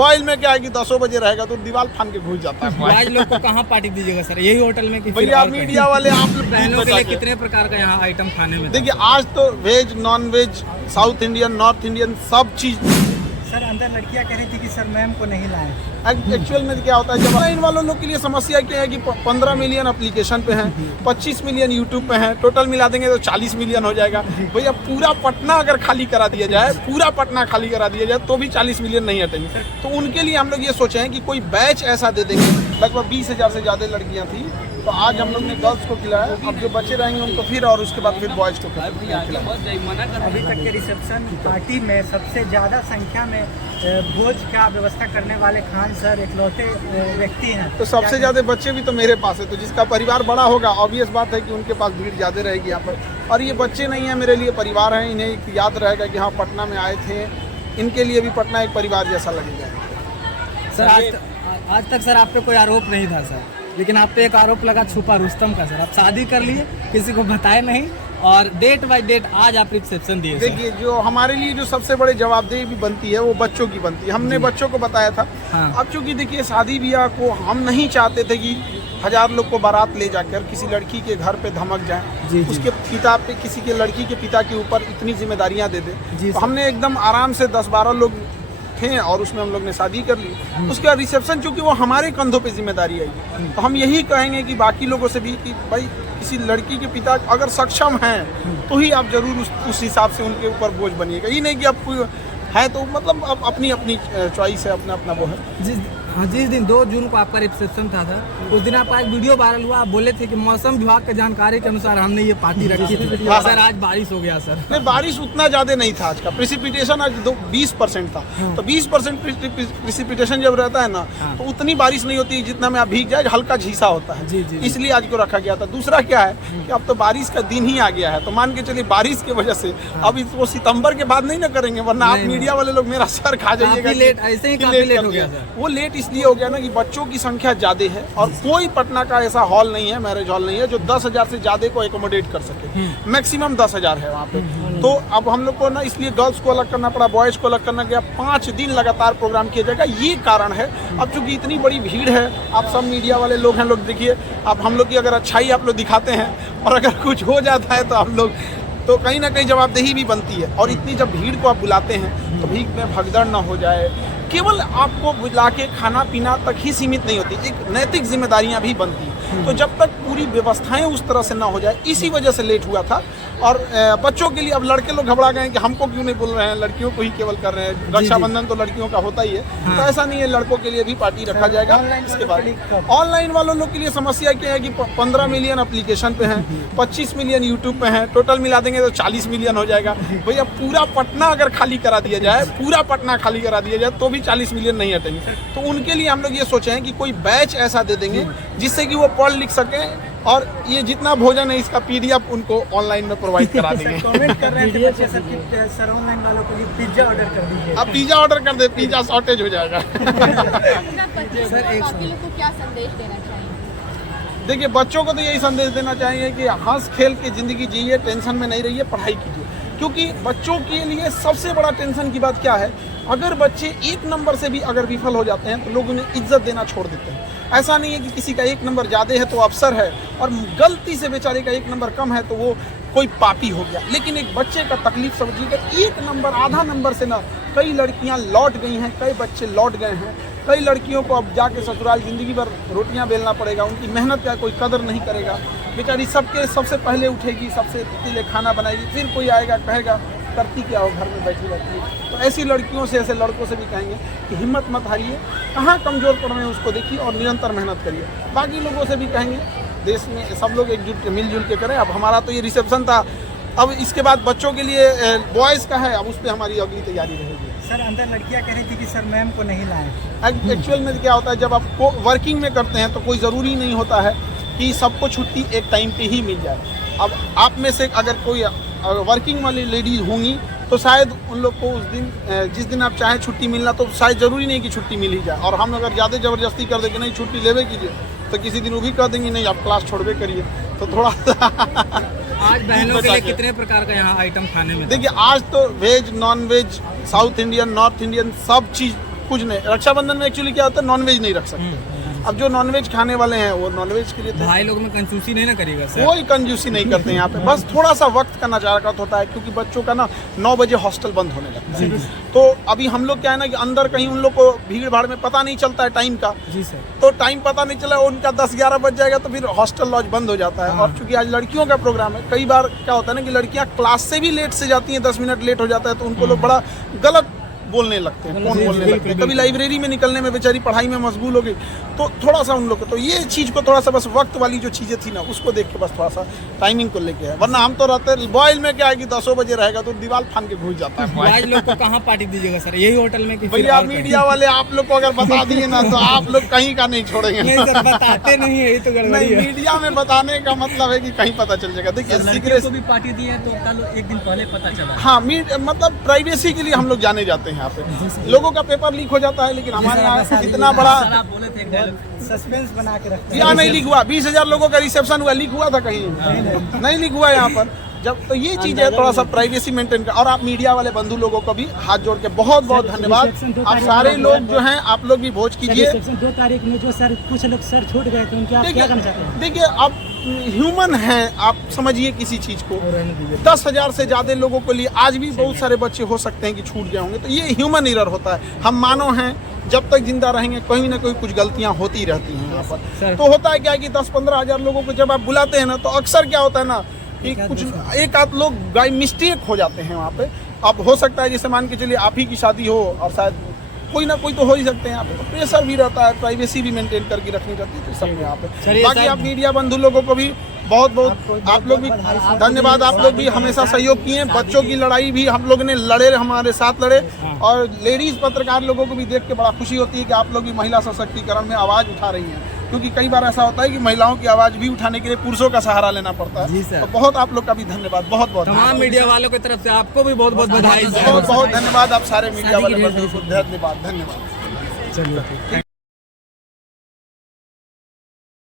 Mobile में क्या है कि 10 बजे रहेगा तो दीवार फान के घुस जाता है। आज लोग को कहाँ पार्टी दीजिएगा सर, यही होटल में कि फिर भैया और मीडिया वाले आप लोग बहनों के लिए कितने प्रकार का यहाँ आइटम खाने में? देखिए आज तो veg non veg South Indian North Indian सब चीज। सर अंदर लड़कियां कह रही थी कि सर मैम को नहीं लाए। एक्चुअल में क्या होता है जब ऑनलाइन वालों लोग के लिए समस्या क्या है कि 15 मिलियन एप्लीकेशन पे हैं, 25 मिलियन यूट्यूब पे हैं, टोटल मिला देंगे तो 40 मिलियन हो जाएगा। भैया पूरा पटना अगर खाली करा दिया जाए, पूरा पटना खाली करा दिया जाए तो भी 40 मिलियन नहीं हटेंगे। तो उनके लिए हम लोग ये सोचे हैं कि कोई बैच ऐसा दे देंगे। लगभग 20,000 से ज़्यादा लड़कियाँ थी तो आज हम लोग ने गर्ल्स को खिलाया, अब जो बच्चे रहेंगे उनको फिर और उसके बाद फिर बॉयज़ को खिलाया। अभी तक के रिसेप्शन पार्टी में सबसे ज़्यादा संख्या में भोज का व्यवस्था करने वाले खान सर इकलौते व्यक्ति हैं। तो सबसे ज़्यादा बच्चे भी तो मेरे पास है, तो जिसका परिवार बड़ा होगा ऑब्वियस बात है कि उनके पास भीड़ ज़्यादा रहेगी यहाँ पर। और ये बच्चे नहीं हैं, मेरे लिए परिवार हैं, इन्हें एक याद रहेगा कि हाँ पटना में आए थे, इनके लिए भी पटना एक परिवार जैसा लगेगा। सर आज तक सर आप पे कोई आरोप नहीं था सर, लेकिन आप पे एक आरोप लगा छुपा रुस्तम का सर। आप शादी कर लिए, किसी को बताए नहीं और डेट बाय डेट आज आप रिसेप्शन दिए। देखिए जो हमारे लिए जो सबसे बड़े जवाबदेही भी बनती है वो बच्चों की बनती है। हमने बच्चों को बताया था। हाँ। अब चूंकि देखिए शादी ब्याह को हम नहीं चाहते थे कि 1000 लोग को बारात ले जाकर किसी लड़की के घर पे धमक जाए, उसके पिता पे किसी के लड़की के पिता के ऊपर इतनी जिम्मेदारियां दे दे। तो हमने एकदम आराम से 10-12 लोग थे और उसमें हम लोग ने शादी कर ली। उसके बाद रिसेप्शन चूंकि वो हमारे कंधों पे जिम्मेदारी आई, तो हम यही कहेंगे कि बाकी लोगों से भी कि भाई किसी लड़की के पिता अगर सक्षम हैं तो ही आप जरूर उस हिसाब से उनके ऊपर बोझ बनिएगा। ये नहीं कि आप है तो मतलब अब अपनी अपनी चॉइस है, अपना अपना वो है। जिस दिन 2 जून को आपका रिसेप्शन था सर, उस दिन आपका एक वीडियो वायरल हुआ। आप बोले थे कि मौसम विभाग की जानकारी के अनुसार हमने ये पार्टी रखी थी। सर आज बारिश हो गया सर। नहीं बारिश उतना ज़्यादा नहीं था आज का, प्रेसिपिटेशन आज 20% था। तो 20% प्रेसिपिटेशन जब रहता है ना तो उतनी बारिश नहीं होती जितना में आप भीग जाए, हल्का झीसा होता है। इसलिए आज को रखा गया था। दूसरा क्या है कि अब तो बारिश का दिन ही आ गया है, तो मान के चलिए बारिश की वजह से अब इसको सितंबर के बाद नहीं ना करेंगे, वरना आप मीडिया वाले लोग मेरा सर खा जाइएगा। ऐसे ही काफी लेट हो गया सर। वो लेट इसलिए हो गया ना कि बच्चों की संख्या ज्यादा है और कोई पटना का ऐसा हॉल नहीं है, मैरिज हॉल नहीं है जो 10,000 से ज्यादा को एकोमोडेट कर सके। मैक्सिमम 10,000 है वहाँ पे। तो अब हम लोग को ना इसलिए गर्ल्स को अलग करना पड़ा, बॉयज को अलग करना गया। 5 दिन लगातार प्रोग्राम किया जाएगा, ये कारण है। अब चूंकि इतनी बड़ी भीड़ है, आप सब मीडिया वाले लोग हैं, लोग देखिए अब हम लोग की अगर अच्छाई आप लोग दिखाते हैं और अगर कुछ हो जाता है तो हम लोग तो कहीं ना कहीं जवाबदेही भी बनती है। और इतनी जब भीड़ को आप बुलाते हैं तो भीड़ में भगदड़ ना हो जाए। केवल आपको बुला के खाना पीना तक ही सीमित नहीं होती, एक नैतिक जिम्मेदारियां भी बनती हैं। तो जब तक पूरी व्यवस्थाएं उस तरह से ना हो जाए, इसी वजह से लेट हुआ था। और बच्चों के लिए अब लड़के लोग घबरा गए कि हमको क्यों नहीं बोल रहे हैं, लड़कियों को ही केवल कर रहे हैं। रक्षाबंधन तो लड़कियों का होता ही है। तो ऐसा नहीं है, लड़कों के लिए भी पार्टी रखा जाएगा। इसके बाद ऑनलाइन वालों लोग के लिए समस्या क्या है कि 15 मिलियन एप्लीकेशन पे हैं, 25 मिलियन यूट्यूब पे हैं, टोटल मिला देंगे तो 40 मिलियन हो जाएगा। भैया पूरा पटना अगर खाली करा दिया जाए, पूरा पटना खाली करा दिया जाए तो भी 40 मिलियन नहीं हटेंगे। तो उनके लिए हम लोग ये सोचे हैं कि कोई बैच ऐसा दे देंगे जिससे कि वो पढ़ लिख सकें और ये जितना भोजन है इसका PDF उनको ऑनलाइन में प्रोवाइड करा देंगे। कमेंट कर रहे थे बच्चे सब कि सर ऑनलाइन वालों के लिए पिज्जा ऑर्डर कर दीजिए। अब पिज्जा ऑर्डर कर दे, पिज्जा शॉर्टेज हो जाएगा। सर बाकी लोग को क्या संदेश देना चाहिए? देखिए बच्चों को तो यही संदेश देना चाहिए कि हंस खेल के ज़िंदगी जिए, टेंशन में नहीं रहिए, पढ़ाई कीजिए। क्योंकि बच्चों के लिए सबसे बड़ा टेंशन की बात क्या है, अगर बच्चे 1 नंबर से भी अगर विफल हो जाते हैं तो लोग उन्हें इज्जत देना छोड़ देते हैं। ऐसा नहीं है कि किसी का 1 नंबर ज़्यादा है तो अफसर है और गलती से बेचारे का 1 नंबर कम है तो वो कोई पापी हो गया। लेकिन एक बच्चे का तकलीफ समझिएगा, 1 नंबर आधा नंबर से ना कई लड़कियां लौट गई हैं, कई बच्चे लौट गए हैं। कई लड़कियों को अब जाके ससुराल ज़िंदगी भर रोटियां बेलना पड़ेगा, उनकी मेहनत का कोई कदर नहीं करेगा। बेचारी सबके सबसे पहले उठेगी, सबसे पहले खाना बनाएगी, फिर कोई आएगा कहेगा करती क्या हो, घर में बैठी रहती है। तो ऐसी लड़कियों से, ऐसे लड़कों से भी कहेंगे कि हिम्मत मत हारिए, कहाँ कमज़ोर पड़ रहे हैं उसको देखिए और निरंतर मेहनत करिए। बाकी लोगों से भी कहेंगे देश में सब लोग एकजुट मिलजुल के करें। अब हमारा तो ये रिसेप्शन था, अब इसके बाद बच्चों के लिए बॉयज़ का है, अब उस पर हमारी अगली तैयारी रहेगी। सर अंदर लड़कियां कह रही थी कि सर मैम को नहीं लाए। एक्चुअल में क्या होता है जब आप वर्किंग में करते हैं तो कोई ज़रूरी नहीं होता है कि सबको छुट्टी एक टाइम पे ही मिल जाए। अब आप में से अगर कोई वर्किंग वाली लेडीज होंगी तो शायद उन लोग को उस दिन जिस दिन आप चाहें छुट्टी मिलना तो शायद ज़रूरी नहीं कि छुट्टी मिल ही जाए। और हम अगर ज़्यादा ज़बरदस्ती कर दें कि नहीं छुट्टी लेवे कीजिए तो किसी दिन वो भी कह देंगे नहीं आप क्लास छोड़वे करिए। तो थोड़ा आज बहनों के लिए कितने प्रकार का यहाँ आइटम खाने में? देखिए आज तो veg non veg South Indian North Indian सब चीज़ कुछ नहीं, रक्षाबंधन में एक्चुअली क्या होता है, नॉनवेज नहीं रख सकते। अब जो नॉनवेज खाने वाले हैं वो नॉनवेज के लिए तो भाई लोग में कंजूसी नहीं ना करेगा सर। कोई कंजूसी नहीं करते यहाँ पे, बस थोड़ा सा वक्त का नजारत होता है, क्योंकि बच्चों का ना 9 बजे हॉस्टल बंद होने लगता है। तो अभी हम लोग क्या है ना कि अंदर कहीं उन लोग को भीड़ भाड़ में पता नहीं चलता है टाइम का, जी सर। तो टाइम पता नहीं चला, उनका 10-11 बज जाएगा तो फिर हॉस्टल लॉज बंद हो जाता है। और चूंकि आज लड़कियों का प्रोग्राम है, कई बार क्या होता है ना कि लड़कियां क्लास से भी लेट से जाती हैं, 10 मिनट लेट हो जाता है तो उनको लोग बड़ा गलत बोलने लगते हैं, कौन बोलने लगते हैं। कभी लाइब्रेरी में निकलने में बेचारी पढ़ाई में मशगूल हो गई, तो थोड़ा सा उन लोग को तो ये चीज़ को थोड़ा सा बस वक्त वाली जो चीज़ें थी ना उसको देख के बस थोड़ा सा टाइमिंग को लेके है। वरना हम तो रहते बॉयल में क्या है कि 10 बजे रहेगा तो दीवार फान के घुस जाता है। भाई लोग को कहाँ पार्टी दीजिएगा सर, यही होटल में कि फिर भैया और कहीं? मीडिया वाले आप लोग को अगर बता दिए ना तो आप लोग कहीं का नहीं छोड़ेंगे। नहीं सर, बताते नहीं है, यही तो गड़बड़ी नहीं, है। मीडिया में बताने का मतलब है कि कहीं पता चल जाएगा। देखिए सीक्रेट भी पार्टी दी है तो कल एक दिन पहले पता चला। हाँ, मतलब प्राइवेसी के लिए हम लोग जाने जाते हैं यहाँ पे। लोगों का पेपर लीक हो जाता है, लेकिन हमारे यहाँ इतना बड़ा आप बोले थे सस्पेंस बना के रखते यहाँ नहीं लीक हुआ। 20,000 लोगों का रिसेप्शन हुआ, लीक हुआ था कहीं? नहीं लीक हुआ यहाँ पर। जब तो ये चीज है थोड़ा सा प्राइवेसी मेंटेन कर। और आप मीडिया वाले बंधु लोगों को भी हाथ जोड़ के बहुत बहुत धन्यवाद। आप सारे लोग जो हैं आप लोग भी भोज कीजिए। 2 तारीख में जो सर कुछ लोग सर छूट गए थे उनके आप क्या करना चाहते हैं? देखिए आप ह्यूमन हैं, आप समझिए किसी चीज को। 10,000 से ज्यादा लोगों के लिए आज भी बहुत सारे बच्चे हो सकते हैं कि छूट गए होंगे, तो ये ह्यूमन एरर होता है। हम मानव हैं, जब तक जिंदा रहेंगे कोई ना कोई कुछ गलतियां होती रहती हैं यहाँ पर। तो होता है क्या कि 10-15 हजार लोगों को जब आप बुलाते हैं ना तो अक्सर क्या होता है ना कि कुछ एक आध लोग बाई मिस्टेक हो जाते हैं वहाँ पे। अब हो सकता है जैसे मान के चलिए आप ही की शादी हो और शायद कोई ना कोई तो हो ही सकते हैं यहाँ पे, तो प्रेशर भी रहता है, प्राइवेसी भी मेंटेन करके रखनी रहती है, तो सब में यहाँ पे। बाकी आप मीडिया बंधु लोगों को भी बहुत बहुत आप लोग भी धन्यवाद। आप लोग भी हमेशा सहयोग किए। बच्चों की लड़ाई भी हम लोग ने लड़े, हमारे साथ लड़े। और लेडीज पत्रकार लोगों को भी देख के बड़ा खुशी होती है कि आप लोग भी महिला सशक्तिकरण में आवाज़ उठा रही हैं, क्योंकि कई बार ऐसा होता है कि महिलाओं की आवाज़ भी उठाने के लिए पुरुषों का सहारा लेना पड़ता है। तो बहुत आप लोग का भी धन्यवाद, बहुत बहुत तमाम मीडिया वालों की तरफ से आपको भी बहुत बहुत बधाई। बहुत बहुत धन्यवाद। आप सारे मीडिया वाले बंधुओं को धन्यवाद। चलिए।